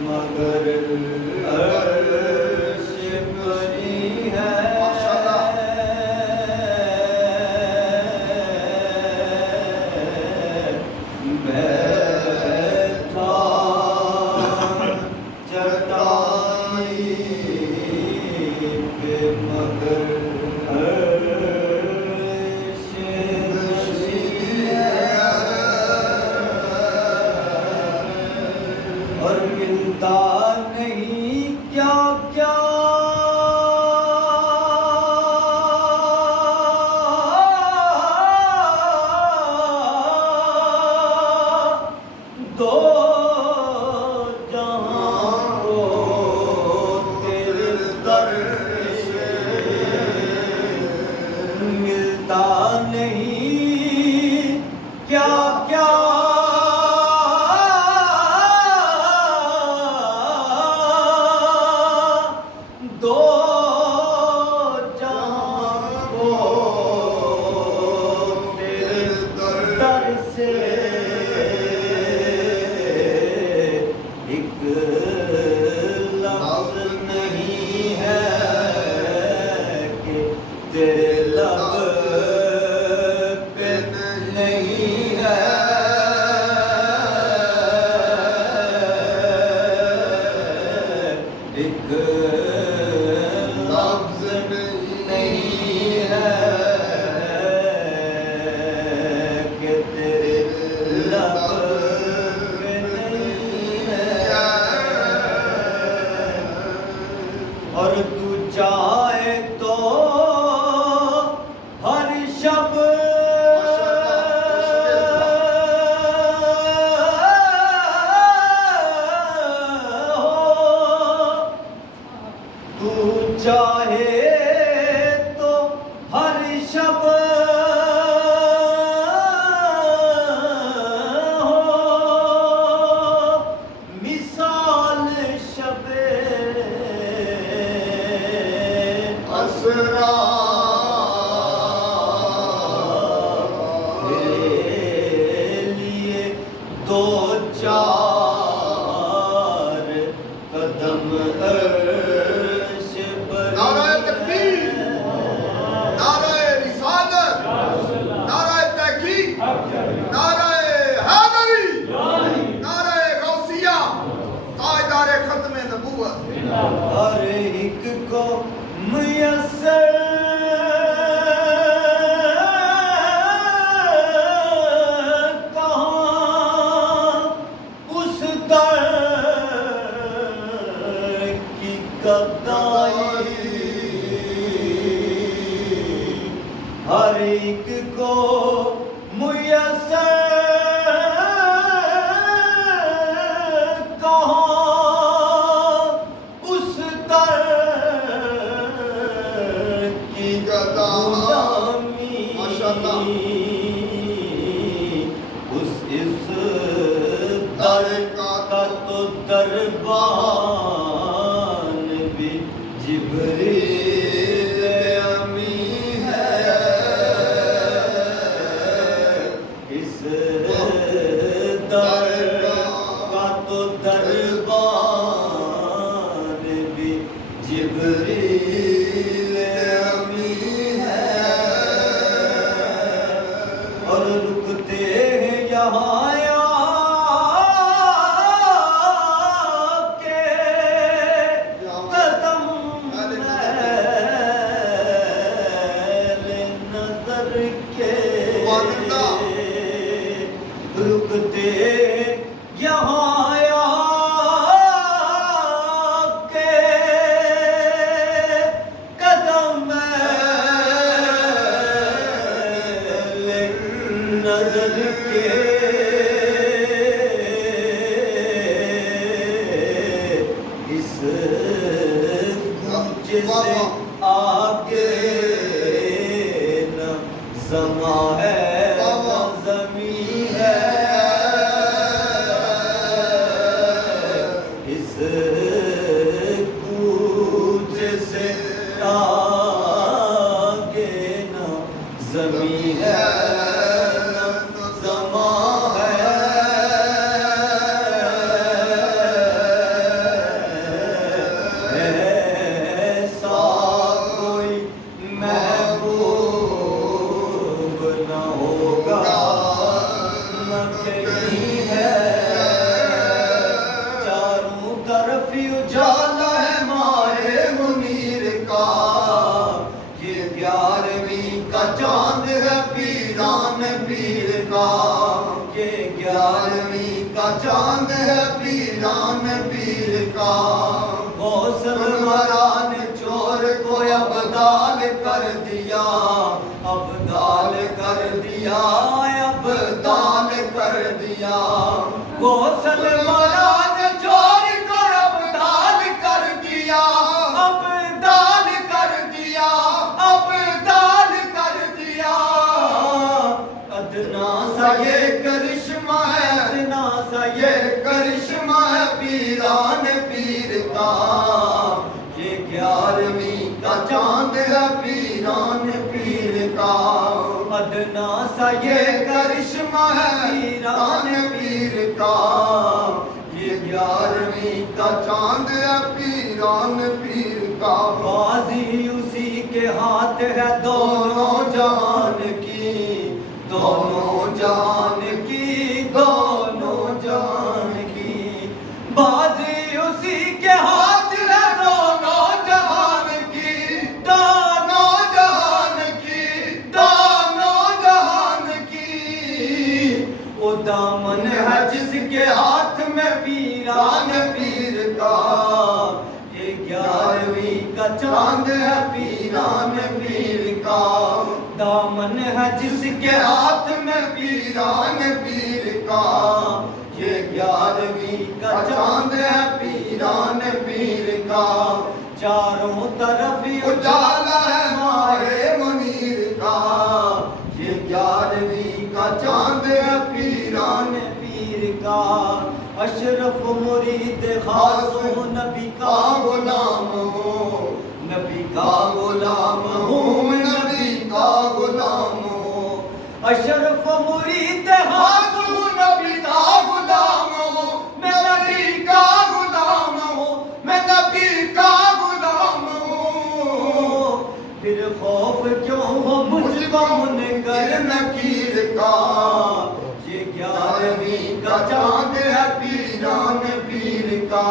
مگر عرش پری ہے بیٹھا چٹائی پہ مگر اور ملتا نہیں کیا کیا دو جہاں کو تیرے در سے ملتا نہیں کیا کیا دو جہاں کو تیرے در سے ایک لفظ نہیں ہے کہ تیرے لب پہ نہیں ہے ایک لفظ نہیں ہے کہ تیرے لب پہ نہیں ہے اور تو چاہے تو ہر شب تو چاہے تو ہر شب ہو مثال شب اسرا تیرے لیے دو چار قدم عرش پر نعرہ تکبیر، نعرہ رسالت، نعرہ تحقیق، نعرہ حیدری، نعرہ غوثیہ، تاجدار ختم نبوت۔ ہر ایک کو میسر کہاں اس در کی گدائی، ہر ایک کو میسر کہاں اس در کی غلامی، اس در کا تو دربان بھی جبریل امی ہے، اس در کا تو دربان بھی جبریل امی ہے، اور رکتے ہیں یہاں رکتے یہاں کے قدم نظر کے، اس کوچ سے آگے نہ زماں ہے نہ زمین ہے، اس کوچ سے آگے نہ زمین ہے نہ زماں ہے، 11ویں کا چاند ہے پیران پیر کا غوث سروران چور کو ابدال کر دیا ابدال کر دیا ابدال کر دیا غوث مران چور کو ابدال کر دیا ابدال کر دیا ابدال کر دیا ادنا سا یہ کرشمہ ہے ادنا سا یہ کرشمہ ہے پیران پیر کا یہ 11ویں کا چاند ہے پیران پیر کا ادنا سا یہ کرشمہ ہے پیران پیر کا یہ 11ویں کا چاند ہے پیران پیر کا بازی اسی کے ہاتھ ہے دونوں جہان کی دونوں جہان کی دونوں جہان کی بازی اسی کے ہاتھ ہے دونوں جہان کی دونوں جہان کی دونوں جہان کی وہ دامن ہے جس کے ہاتھ میں پیران پیر کا یہ 11ویں کا چاند چاند ہے پیران پیر کا دامن ہے جس کے کے ہاتھ میں پیران پیر کا یہ 11ویں کا چاند ہے پیران پیر کا چاروں طرف اجالا ہے ماہ منیر کا یہ 11ویں کا چاند ہے پیران پیر کا اشرف مرید خاص ہوں نبی کا غلام ہوں نبی کا کا غلام ہوں میں نبی کا غلام ہوں اشرف مرید خاص خاص ہوں نبی کا غلام ہوں میں نبی کا غلام ہوں میں نبی کا غلام ہوں پھر خوف کیوں ہو مجھ کو منکر نکیر کا یہ 11ویں کا چاند ہے پیران پیر کا